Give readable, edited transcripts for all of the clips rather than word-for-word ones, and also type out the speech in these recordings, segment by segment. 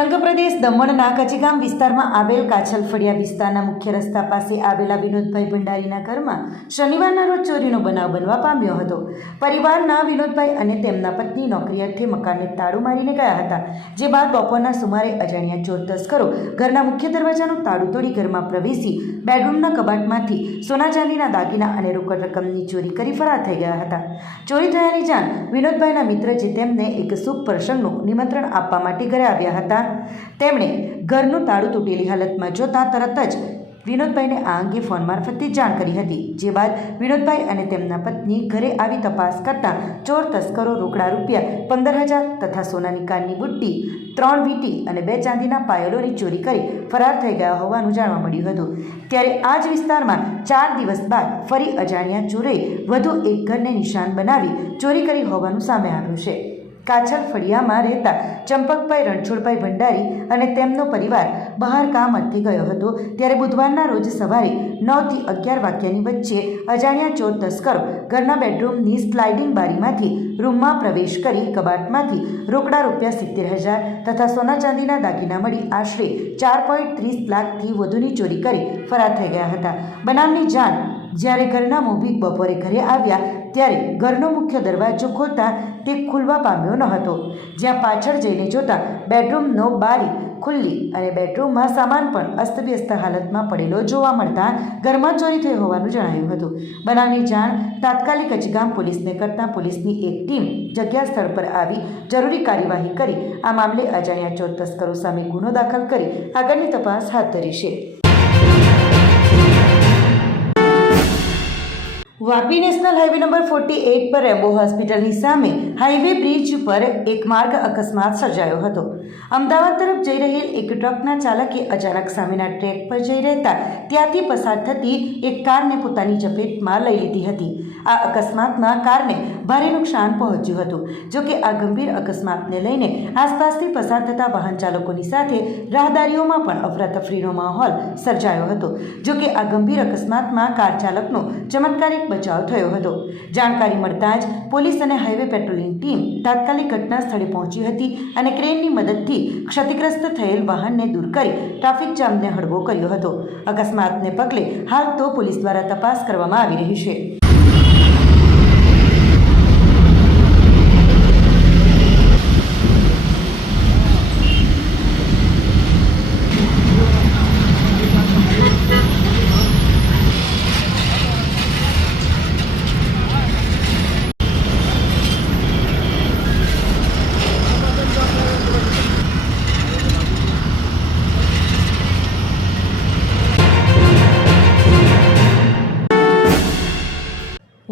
સંઘ પ્રદેશ દમણના કચીગામ વિસ્તારમાં આવેલ કાછલ ફળિયા વિસ્તારના મુખ્ય રસ્તા પાસે આવેલા વિનોદભાઈ ભંડારીના ઘરમાં શનિવારના રોજ ચોરીનો બનાવ બનવા પામ્યો હતો। પરિવારના વિનોદભાઈ અને તેમના પત્ની નોકરી અર્થે મકાનને તાળું મારીને ગયા હતા, જે બાદ બપોરના સુમારે અજાણ્યા ચોર તસ્કરો ઘરના મુખ્ય દરવાજાનું તાળું તોડી ઘરમાં પ્રવેશી બેડરૂમના કબાટમાંથી સોના ચાંદીના દાગીના અને રોકડ રકમની ચોરી કરી ફરાર થઈ ગયા હતા। ચોરી થયાની જાણ વિનોદભાઈના મિત્ર, જે તેમને એક શુભ પ્રસંગનું નિમંત્રણ આપવા માટે ઘરે આવ્યા હતા, તેમણે ઘરનું તાળું તૂટેલી હાલતમાં જોતા તરત જ વિનોદભાઈને આ અંગે ફોન મારફતે જાણ કરી હતી, જે બાદ વિનોદભાઈ અને તેમના પત્ની ઘરે આવી તપાસ કરતા ચોર તસ્કરો રોકડા રૂપિયા 15,000 તથા સોનાની કાનની બુટ્ટી, 3 વીંટી અને 2 ચાંદીના પાયલોની ચોરી કરી ફરાર થઈ ગયા હોવાનું જાણવા મળ્યું હતું। ત્યારે આ જ વિસ્તારમાં 4 દિવસ બાદ ફરી અજાણ્યા ચોરે વધુ એક ઘરને નિશાન બનાવી ચોરી કરી હોવાનું સામે આવ્યું છે। કાછલ ફળિયામાં રહેતા ચંપકભાઈ રણછોડભાઈ ભંડારી અને તેમનો પરિવાર બહાર કામ અર્થે ગયો હતો, ત્યારે બુધવારના રોજ સવારે 9 થી 11 વાગ્યાની વચ્ચે અજાણ્યા ચોર તસ્કરો ઘરના બેડરૂમની સ્લાઇડિંગ બારીમાંથી રૂમમાં પ્રવેશ કરી કબાટમાંથી રોકડા રૂપિયા 70,000 તથા સોના ચાંદીના દાગીના મળી આશરે 4.30 લાખથી વધુની ચોરી કરી ફરાર થઈ ગયા હતા। બનાવની જાણ જ્યારે ઘરના મોભી બપોરે ઘરે આવ્યા ત્યારે ઘરનો મુખ્ય દરવાજો ખોલતા તે ખુલવા પામ્યો ન હતો, જ્યાં પાછળ જઈને જોતા બેડરૂમનો બારી ખુલ્લી અને બેડરૂમમાં સામાન પણ અસ્તવ્યસ્ત હાલતમાં પડેલો જોવા મળતા ઘરમાં ચોરી થઈ હોવાનું જણાયું હતું। બનાવની જાણ તાત્કાલિક કચીગામ પોલીસને કરતા પોલીસની એક ટીમ જગ્યા સ્થળ પર આવી જરૂરી કાર્યવાહી કરી આ મામલે અજાણ્યા ચોર તસ્કરો સામે ગુનો દાખલ કરી આગળની તપાસ હાથ ધરી છે। વાપી નેશનલ હાઈવે નંબર 48 પર રેમ્બો હોસ્પિટલની સામે હાઈવે બ્રિજ પર એક માર્ગ અકસ્માત સર્જાયો હતો। અમદાવાદ તરફ જઈ રહેલ એક ટ્રકના ચાલકે અચાનક સામેના ટ્રેક પર જઈ રહેતા ત્યાંથી પસાર થતી એક કારને પોતાની ઝપેટમાં લઈ લીધી હતી। આ અકસ્માતમાં કારને ભારે નુકસાન પહોંચ્યું હતું। જોકે આ ગંભીર અકસ્માતને લઈને આસપાસથી પસાર થતા વાહન ચાલકોની સાથે રાહદારીઓમાં પણ અફરાતફરીનો માહોલ સર્જાયો હતો। જોકે આ ગંભીર અકસ્માતમાં કાર ચાલકનો ચમત્કારિક બચાવ થયો હતો। જાણકારી મળતા જ પોલીસ અને હાઈવે પેટ્રોલિંગ ટીમ તાત્કાલિક ઘટના સ્થળે પહોંચી હતી અને ક્રેનની મદદથી ક્ષતિગ્રસ્ત થયેલ વાહનને દૂર કરી ટ્રાફિક જામને હળવો કર્યો હતો। અકસ્માતને પગલે હાલ તો પોલીસ દ્વારા તપાસ કરવામાં આવી રહી છે।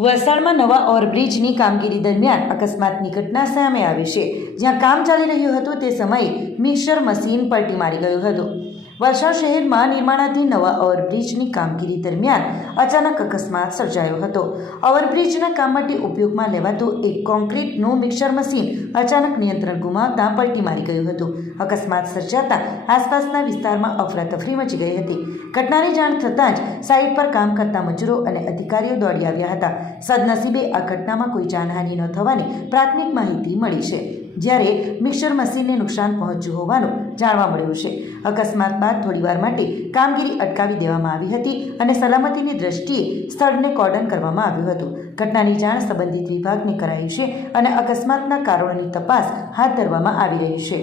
વલસાડમાં નવા ઓવરબ્રિજની કામગીરી દરમિયાન અકસ્માતની ઘટના સામે આવી છે, જ્યાં કામ ચાલી રહ્યું હતું તે સમયે મિક્સર મશીન પલટી મારી ગયું હતું। વલસાડ શહેરમાં નિર્માણાધીન નવા ઓવરબ્રિજની કામગીરી દરમિયાન અચાનક અકસ્માત સર્જાયો હતો। ઓવરબ્રિજના કામ માટે ઉપયોગમાં લેવાતું એક કોન્ક્રીટનું મિક્સર મશીન અચાનક નિયંત્રણ ગુમાવતા પલટી મારી ગયું હતું। અકસ્માત સર્જાતા આસપાસના વિસ્તારમાં અફરાતફરી મચી ગઈ હતી। ઘટનાની જાણ થતાં જ સાઇટ પર કામ કરતા મજૂરો અને અધિકારીઓ દોડી આવ્યા હતા। સદનસીબે આ ઘટનામાં કોઈ જાનહાનિ ન થવાની પ્રાથમિક માહિતી મળી છે, જ્યારે મિક્સર મશીનને નુકસાન પહોંચ્યું હોવાનું જાણવા મળ્યું છે। અકસ્માત બાદ થોડીવાર માટે કામગીરી અટકાવી દેવામાં આવી હતી અને સલામતીની દ્રષ્ટિએ સ્થળને કોર્ડન કરવામાં આવ્યું હતું। ઘટનાની જાણ સંબંધિત વિભાગને કરાઈ છે અને અકસ્માતના કારણોની તપાસ હાથ ધરવામાં આવી રહી છે।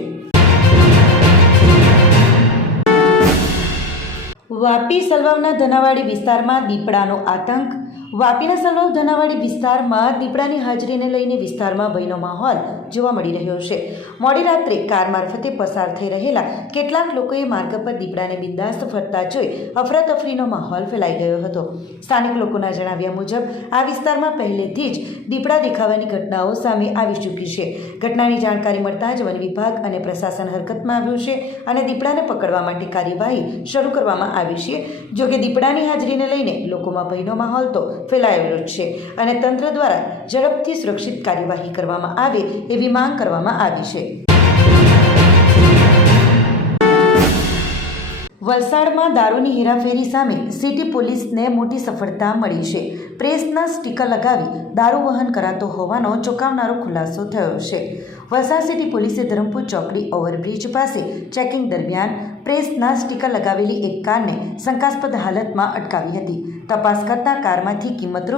વાપી સલવાવના ધનાવાડી વિસ્તારમાં દીપડાનો આતંક। વાપીના સલવાવ ધનાવાડી વિસ્તારમાં દીપડાની હાજરીને લઈને વિસ્તારમાં ભયનો માહોલ જોવા મળી રહ્યો છે। મોડી રાત્રે કાર મારફતે પસાર થઈ રહેલા કેટલાક લોકોએ માર્ગ પર દીપડાને બિંદાસ્ત ફરતા જોઈ અફરાતફરીનો માહોલ ફેલાઈ ગયો હતો। સ્થાનિક લોકોના જણાવ્યા મુજબ આ વિસ્તારમાં પહેલેથી જ દીપડા દેખાવાની ઘટનાઓ સામે આવી ચૂકી છે। ઘટનાની જાણકારી મળતા જ વન વિભાગ અને પ્રશાસન હરકતમાં આવ્યું છે અને દીપડાને પકડવા માટે કાર્યવાહી શરૂ કરવામાં આવી છે। જોકે દીપડાની હાજરીને લઈને લોકોમાં ભયનો માહોલ તો ફેલાયેલો છે અને તંત્ર દ્વારા ઝડપથી સુરક્ષિત કાર્યવાહી કરવામાં આવે એવી માંગ કરવામાં આવી છે। વલસાડમાં દારૂની હેરાફેરી સામે સિટી પોલીસને મોટી સફળતા મળી છે. પ્રેસના સ્ટીકર લગાવી દારૂ વહન કરાતો હોવાનો ચોંકાવનારો ખુલાસો થયો છે. વલસાડ સિટી પોલીસે ધરમપુર ચોકડી ઓવરબ્રિજ પાસે ચેકિંગ દરમિયાન પ્રેસના સ્ટીકર લગાવેલી એક કારને શંકાસ્પદ હાલતમાં અટકાવી હતી. તપાસ કરતા કારમાંથી કિંમત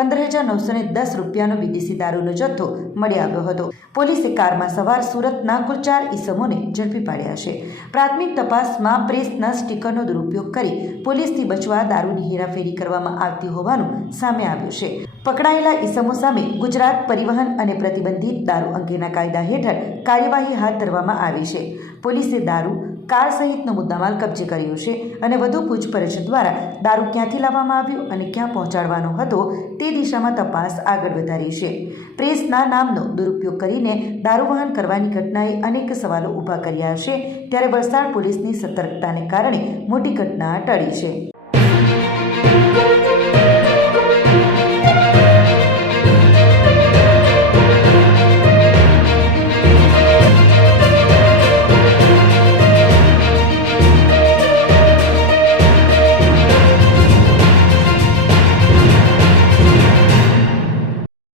₹15,910નો વિદેશી દારૂનો જથ્થો મળી આવ્યો હતો. પોલીસે કારમાં સવાર સુરતના કુલ 4 ઈસમોને ઝડપી પાડ્યા છે. પ્રાથમિક તપાસમાં પ્રેસના સ્ટીકરનો દુરુપયોગ કરી પોલીસથી બચવા દારૂની હેરાફેરી કરવામાં આવતી હોવાનું સામે આવ્યું છે. પકડાયેલા ઈસમો સામે ગુજરાત પરિવહન અને પ્રતિબંધિત દારૂ અંગેના કાયદા હેઠળ કાર્યવાહી હાથ ધરવામાં આવી છે. પોલીસે દારૂ, કાર સહિતનો મુદ્દામાલ કબજે કર્યો છે અને વધુ પૂછપરછ દ્વારા દારૂ ક્યાંથી લાવવામાં આવ્યો અને ક્યાં પહોંચાડવાનો હતો તે દિશામાં તપાસ આગળ વધારી છે. પ્રેસના નામનો દુરુપયોગ કરીને દારૂ વહન કરવાની ઘટનાએ અનેક સવાલો ઊભા કર્યા છે. ત્યારે વલસાડ પોલીસની સતર્કતાને કારણે મોટી ઘટના ટળી છે.